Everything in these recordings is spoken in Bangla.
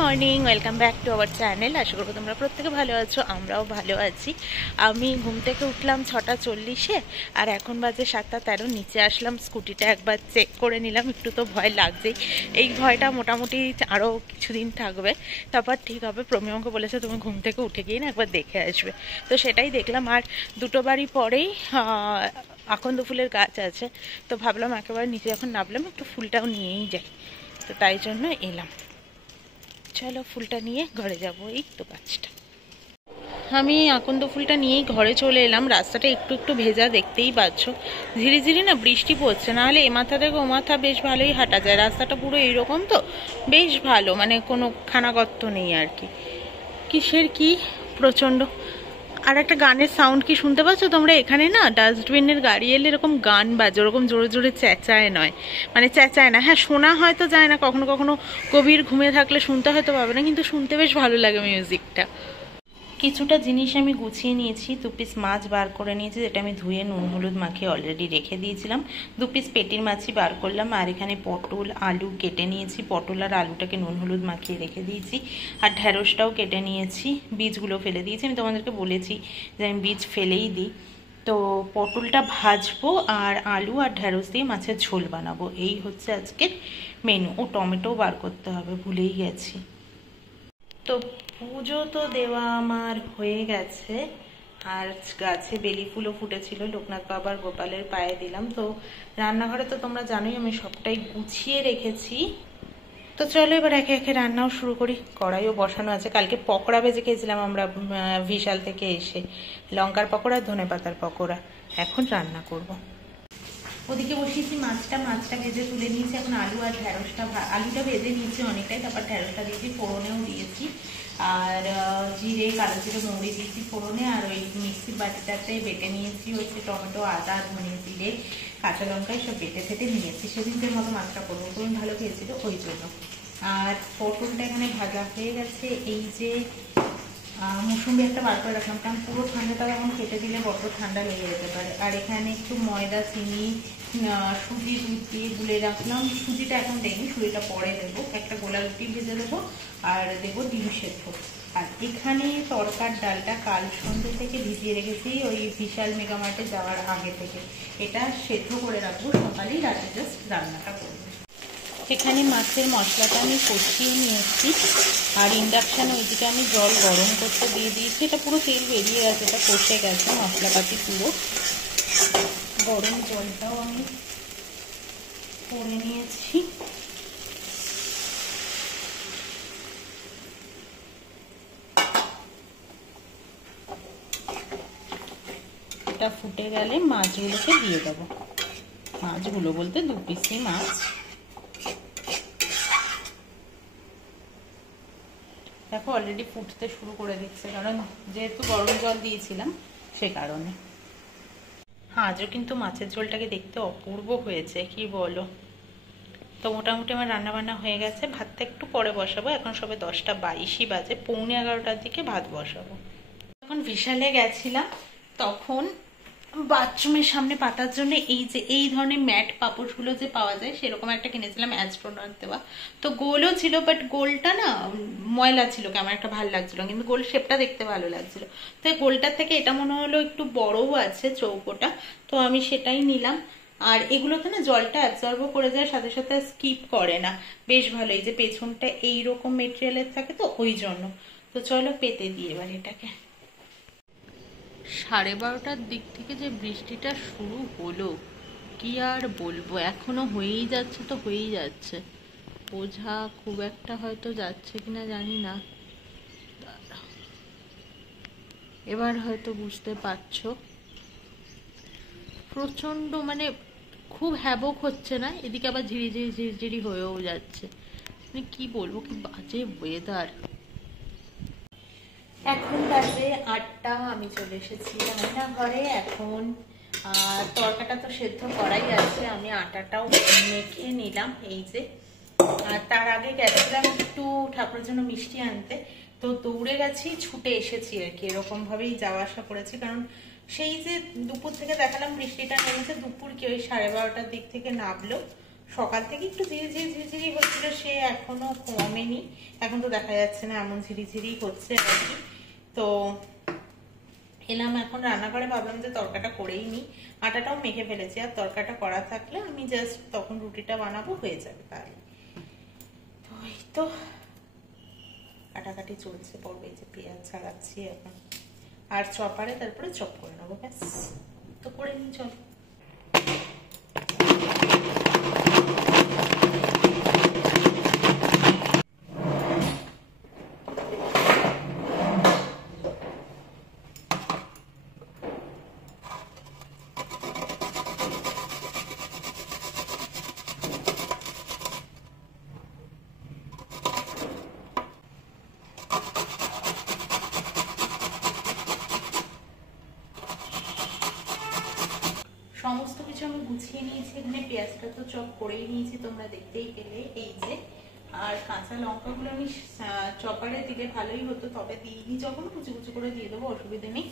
Morning, welcome back to our channel. আশা করবো তোমরা প্রত্যেকে ভালো আছো, আমরাও ভালো আছি। আমি ঘুম থেকে উঠলাম 6:40-এ, আর এখন বাজে 7:13। নিচে আসলাম, স্কুটিটা একবার চেক করে নিলাম। একটু তো ভয় লাগছেই, এই ভয়টা মোটামুটি আরও কিছুদিন থাকবে, তারপর ঠিক হবে। প্রমি আমাকে বলেছে তুমি ঘুম থেকে উঠে গিয়ে না একবার দেখে আসবে, তো সেটাই দেখলাম। আর দুটো বাড়ি পরেই আকন্দ ফুলের গাছ আছে, তো ভাবলাম একেবারে নিচে যখন নামলাম একটু ফুলটাও নিয়েই যাই, তো তাই জন্য এলাম। চলো ফুলটা নিয়ে ঘরে যাব। এই তো গাছটা, আমি আকন্দ ফুলটা নিয়েই ঘরে চলে এলাম। রাস্তাটা একটু একটু ভেজা, দেখতেই পাচ্ছ। ধীরে ধীরে না বৃষ্টি পড়ছে, নাহলে এ মাথা থেকে ও মাথা বেশ ভালোই হাঁটা যায়। রাস্তাটা পুরো এইরকম, তো বেশ ভালো, মানে কোনো খানাগত্ত নেই আর কি। কিসের কি প্রচণ্ড। আর একটা গানের সাউন্ড কি শুনতে পাচ্ছ তোমরা? এখানে না ডাস্টবিনের গাড়ি এলে এরকম গান বাজে, ওরকম জোরে জোরে চেঁচায় নয়, মানে চেঁচায় না। হ্যাঁ, শোনা হয়তো যায় না, কখনো কখনো গভীর ঘুমে থাকলে শুনতে হয়তো পাবে না, কিন্তু শুনতে বেশ ভালো লাগে মিউজিকটা। কিছুটা জিনিস আমি গুছিয়ে নিয়েছি। 2 পিস মাছ বার করে নিয়েছি, যেটা আমি ধুয়ে নুন হলুদ মাখিয়ে অলরেডি রেখে দিয়েছিলাম। 2 পিস পেটির মাছই বার করলাম। আর এখানে পটল আলু কেটে নিয়েছি, পটল আর আলুটাকে নুন হলুদ মাখিয়ে রেখে দিয়েছি। আর ঢ্যাঁড়সটাও কেটে নিয়েছি, বীজগুলো ফেলে দিয়েছি। আমি তোমাদেরকে বলেছি যে আমি বীজ ফেলেই দিই। তো পটলটা ভাজবো, আর আলু আর ঢ্যাঁড়স দিয়ে মাছের ঝোল বানাবো। এই হচ্ছে আজকের মেনু। ও টমেটো বার করতে হবে, ভুলেই গেছি। তো পুজো তো দেওয়া আমার হয়ে গেছে, আর গাছে বেলি ফুলও ফুটেছিল, লোকনাথ বাবার গোপালের পায়ে দিলাম। তো রান্নাঘরে তো তোমরা জানোই আমি সবটাই গুছিয়ে রেখেছি। তো চলো এবার একে একে রান্নাও শুরু করি। কড়াইও বসানো আছে, কালকে পকোড়া ভেজে খেয়েছিলাম আমরা বিশাল থেকে এসে, লঙ্কার পকোড়া ধনে পাতার পকোড়া। এখন রান্না করব। ওদিকে বসিয়েছি মাছটা ভেজে তুলে নিয়েছি। এখন আলু আর ঢ্যাঁড়সটা, আলুটা ভেজে নিয়েছি অনেকটাই, তারপর ঢ্যাঁড়সটা দিয়েছি, ফোড়নেও দিয়েছি। আর জিরে, কালো জিরে, মৌরি দিয়েছি ফোড়নে। আর ওই মিক্সির বাটিটাতে বেটে নিয়েছি হচ্ছে টমেটো, আদা, ধনে, জিরে, কাঁচা লঙ্কা সব বেটে ফেটে নিয়েছি। সেদিনদের মতো মাছটা করবো, খুবই ভালো খেয়েছিল ওই জন্য। আর পটলটা এখানে ভাজা হয়ে গেছে। এই যে মৌসুমি একটা বার করে রাখলাম, কারণ পুরো ঠান্ডাটা এখন কেটে দিলে বড্ড ঠান্ডা লেগে যেতে পারে। আর এখানে একটু ময়দা, চিনি, সুজি, দুধ দিয়ে গুলে রাখলাম। সুজিটা এখন দেয়নি, সুজিটা পরে দেবো। একটা গোলা রুটি ভেজে দেবো, আর দেবো ডিম সেদ্ধ। আর এখানে তরকার ডালটা কাল সন্ধ্যে থেকে ভিজিয়ে রেখেছি, ওই বিশাল মেগামার্টে যাওয়ার আগে থেকে। এটা সেদ্ধ করে রাখবো, সকালেই রাতে জাস্ট রান্নাটা করবো। এখানে মাছের মশলাটা আমি কষিয়ে নিয়েছি, আর ইন্ডাকশান ওইদিকে আমি জল গরম করতে দিয়ে দিয়েছি। এটা পুরো তেল বেরিয়ে গেছে, এটা কষে গেছে মশলাপাতি পুরো। গরম জলটাও আমি করে নিয়েছি। এটা ফুটে গেলে মাছগুলোকে দিয়ে দেবো। মাছগুলো বলতে 2 পিসই মাছ। দেখো অলরেডি ফুটতে শুরু করে দিচ্ছে, কারণ যেহেতু গরম জল দিয়েছিলাম সে কারণে। আজও কিন্তু মাছের ঝোলটাকে দেখতে অপূর্ব হয়েছে, কি বলো? তো মোটামুটি আমার রান্নাবান্না হয়ে গেছে। ভাতটা একটু পরে বসাবো, এখন সবে 10:22 বাজে, 11:45 দিকে ভাত বসাবো। যখন বিশালে গেছিলাম তখন বাথরুমের সামনে পাতার জন্য এই ধরনের ম্যাট পাপোশগুলো যে পাওয়া যায় সেরকম একটা কিনেছিলাম, অ্যাস্ট্রোনট দেওয়া। তো গোলও ছিল, বাট গোলটা না ময়লা ছিল, কেমন একটা ভালো লাগছিল, কিন্তু গোল শেপটা দেখতে ভালো লাগছিল। তো গোলটার থেকে এটা মনে হলো একটু বড়ও আছে চৌকোটা, তো আমি সেটাই নিলাম। আর এগুলোতে না জলটা অ্যাবজর্বও করে যায়, সাথে সাথে স্কিপ করে না, বেশ ভালো। এই যে পেছনটা এইরকম মেটেরিয়ালের থাকে, তো ওই জন্য। তো চলো পেতে দিই এবার এটাকে। 12:30টার দিক থেকে যে বৃষ্টিটা শুরু হলো, কি আর বলবো, এখনো হয়েই যাচ্ছে, তো হয়েই যাচ্ছে। বোঝা খুব একটা হয়তো যাচ্ছে কিনা জানি না, এবার হয়তো বুঝতে পারছো। প্রচন্ড, মানে খুব হ্যাবক হচ্ছে না, এদিকে আবার ঝিরিঝিরি ঝিরিঝিরি হয়েও যাচ্ছে। মানে কি বলবো, কি বাজে ওয়েদার। এখন বাজে 8টা, আমি চলে এসেছি রান্নাঘরে। এখন তরকাটা তো সেদ্ধ করাই আছে, আমি আটাটাও মেখে নিলাম এই যে। আর তার আগে গেছিলাম একটু ঠাকুরের জন্য মিষ্টি আনতে, তো দৌড়ে গেছি, ছুটে এসেছি আর কি। এরকম ভাবেই যাওয়া আসা করেছি, কারণ সেই যে দুপুর থেকে দেখালাম বৃষ্টিটা নেমেছে, দুপুর কি ওই 12:30টার দিক থেকে নামলো। সকাল থেকে একটু ঝিরিঝিরি হচ্ছিল, সে এখনো কমেনি। এখন তো দেখা যাচ্ছে না, এমন ঝিরিঝিরি হচ্ছে আর কি। তো এলাম এখন রান্নাঘরে, ভাবলাম যে তরকাটা করেই নি। আটাটাও মেখে ফেলেছি, আর তরকাটা করা থাকলে আমি জাস্ট তখন রুটিটা বানাবো, হয়ে যাবে তাহলে। তো এই তো কাটাকাটি চলছে, পড়বে যে পেঁয়াজ ছাড়াচ্ছি এখন, আর চপারে তারপরে চপ করে নেবো, ব্যাস। তো করে নি, চল। সমস্ত কিছু আমি গুছিয়ে নিয়েছি, এখানে পেঁয়াজটা তো চপ করেই নিয়েছি, তোমরা দেখতেই পেলে, এই যে। আর কাঁচা লঙ্কাগুলো আমি চপারে দিলে ভালোই হতো, তবে দিইনি, যখন কুচি কুচি করে দিয়ে দেবো, অসুবিধা নেই।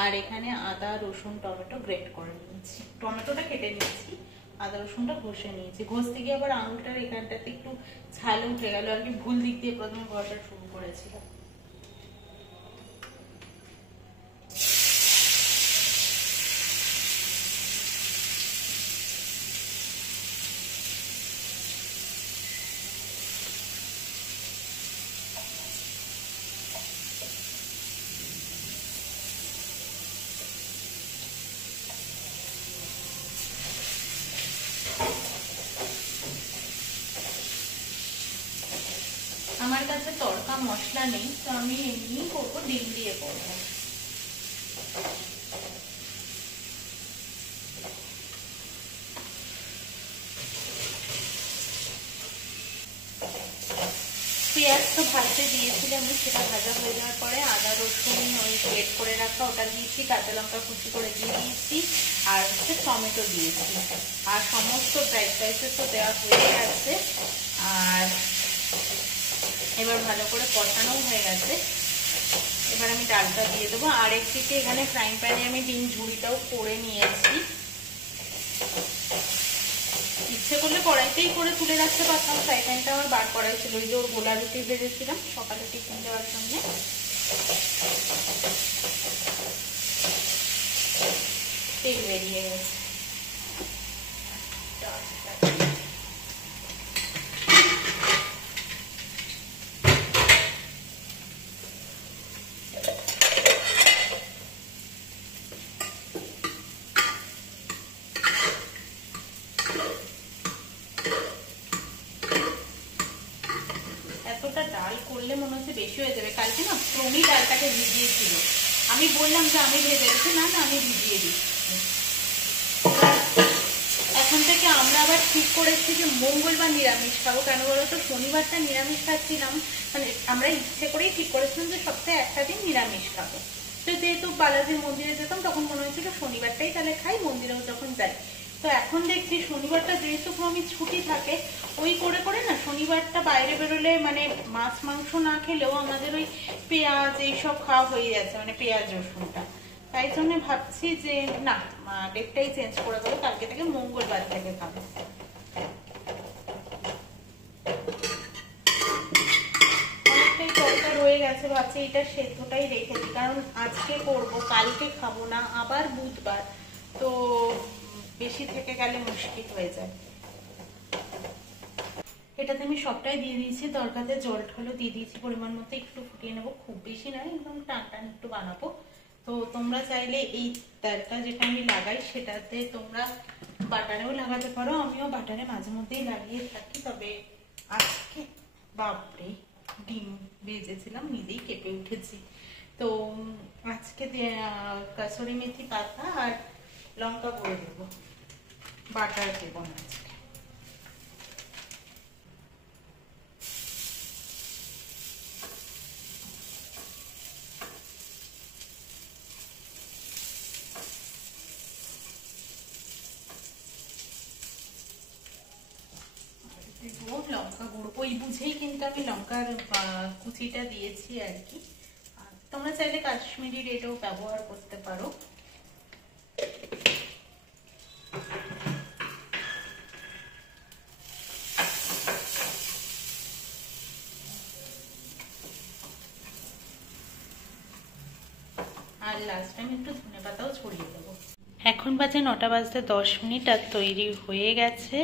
আর এখানে আদা রসুন টমেটো গ্রেট করে নিয়েছি, টমেটোটা কেটে নিয়েছি, আদা রসুনটা ঘষে নিয়েছি। ঘষতে গিয়ে আবার আঙুলটার এখানটাতে একটু ছাল উঠে গেল আর কি, ভুল দিক দিয়ে প্রথমে ঘষা শুরু করেছিলাম। আমার কাছে তড়কা মশলা নেই, তো আমি এমনি করবো, ডিম দিয়ে করবো। পেঁয়াজ তো ভাজতে দিয়েছিলাম, সেটা ভাজা হয়ে যাওয়ার পরে আদা রসুন ওই গ্রেট করে রাখা ওটা দিয়েছি, কাঁচা লঙ্কা কুচি করে দিয়ে দিয়েছি, আর হচ্ছে টমেটো দিয়েছি। আর সমস্ত ড্রাই স্পাইসেস তো দেওয়া হয়ে গেছে, আর এবার ভালো করে কষানো হয়ে গেছে। এবার আমি ডালটা দিয়ে দেবো। আর একদিকে এখানে ফ্রাইং প্যানে আমি ডিম ঝুড়িটাও করে নিয়েছি, ইচ্ছে করলে কড়াইতেই করে তুলে রাখতে পারতাম, ফ্রাই প্যানটা আমার বার করাই ছিল, ওই যে ওর গোলা রুটি ভেজেছিলাম সকালে টিফিন দেওয়ার জন্য। তেল বেরিয়ে গেছে। ডাল করলে মনে হচ্ছে বেশি হয়ে যাবে। কালকে না প্রমি ডালটাকে ভিজিয়েছিল, আমি বললাম যে আমি ভেজে দিচ্ছি, না না আমি ভিজিয়ে দিচ্ছি। এখন থেকে আমরা আবার ঠিক করেছি যে মঙ্গলবার নিরামিষ খাবো। কেন বলতো, শনিবারটা নিরামিষ খাচ্ছিলাম, মানে আমরা ইচ্ছে করেই ঠিক করেছিলাম যে সপ্তাহে একটা দিন নিরামিষ খাবো। তো যেহেতু বালাজির মন্দিরে যেতাম তখন মনে হয়েছিল শনিবারটাই তাহলে খাই, মন্দিরেও যখন যাই। তো এখন দেখছি শনিবারটা যেহেতু আমি ছুটি থাকে, ওই করে করে না শনিবারটা বাইরে বেরোলে মানে মাছ মাংস না খেলেও আমাদের ওই পেঁয়াজ এইসব খাওয়া হয়ে যাচ্ছে, মানে পেঁয়াজ রসুনটা। তাই জন্য ভাবছি যে না, ডেটটাই চেঞ্জ করে দেবো, কালকে থেকে মঙ্গলবার থেকে খাবো। অনেকটাই তরকা রয়ে গেছে, ভাবছি এটা সেদ্ধটাই রেখে দিই, কারণ আজকে করবো, কালকে খাবো না, আবার বুধবার, তো বেশি থেকে গেলে মুশকিল হয়ে যায়। এটাতে আমি সবটাই দিয়ে দিয়েছি, তরকাতে জল ঠলও দিয়ে দিয়েছি পরিমাণ মতো, একটু ফুটিয়ে নেবো, খুব বেশি নয়, একদম টান টান একটু বানাবো। তো তোমরা চাইলে এই তরকা যেটা আমি লাগাই সেটাতে তোমরা বাটারেও লাগাতে পারো, আমিও বাটারে মাঝে মধ্যেই লাগিয়ে থাকি। তবে আজকে বাপরে ডিম ভেজেছিলাম, নিজেই কেঁপে উঠেছি। তো আজকে কাসুরি মেথি পাতা আর লঙ্কা গুঁড়ো দেবো, বাটার দেবো না আজকে। লঙ্কা গুঁড়ো ওই বুঝেই কিন্তু আমি লঙ্কার কুচিটা দিয়েছি আর কি। তোমরা চাইলে কাশ্মীরি রেডও ব্যবহার করতে পারো। লাস্ট টাইম একটু ধনে পাতাও ছড়িয়ে দেবো। এখন বাজে 9টা বাজতে 10 মিনিট আর তৈরি হয়ে গেছে।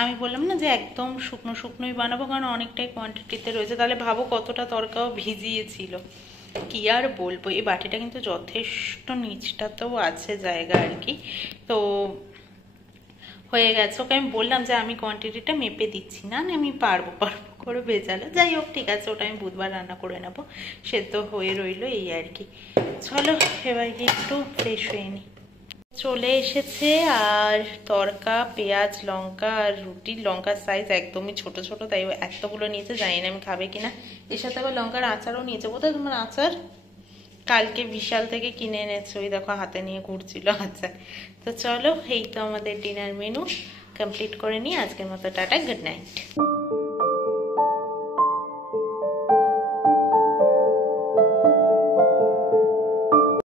আমি বললাম না যে একদম শুকনো শুকনোই বানাবো, কারণ অনেকটাই কোয়ান্টিটিতে রয়েছে। তাহলে ভাবো কতটা তরকাও ভিজিয়েছিল। কি আর বলবো, এই বাটিটা কিন্তু যথেষ্ট নিচটাতেও আছে জায়গা আর কি। তো হয়ে গেছে। ওকে আমি বললাম যে আমি কোয়ান্টিটিটা মেপে দিচ্ছি না, আমি পারবো করে ভেজালো। যাই হোক, ঠিক আছে, ওটা আমি বুধবার রান্না করে নেবো। সেদ্ধ হয়ে রইলো এই আর কি। চলো এবার গিয়ে একটু ফ্রেশ হয়ে নিই। চলে এসেছে, আর তরকা, পেঁয়াজ, লঙ্কা আর রুটির লঙ্কার সাইজ একদমই ছোট ছোট, তাই এতগুলো নিয়েছে। জানি না আমি খাবে কিনা। এর সাথে আবার লঙ্কার আচারও নিয়েছে। কোথায় তোমার আচার? কালকে বিশাল থেকে কিনে এনেছে, ওই দেখো হাতে নিয়ে ঘুরছিল আচার। তো চলো, এই তো আমাদের ডিনার মেনু কমপ্লিট করে নিই। আজকের মতো টাটা, গুড নাইট।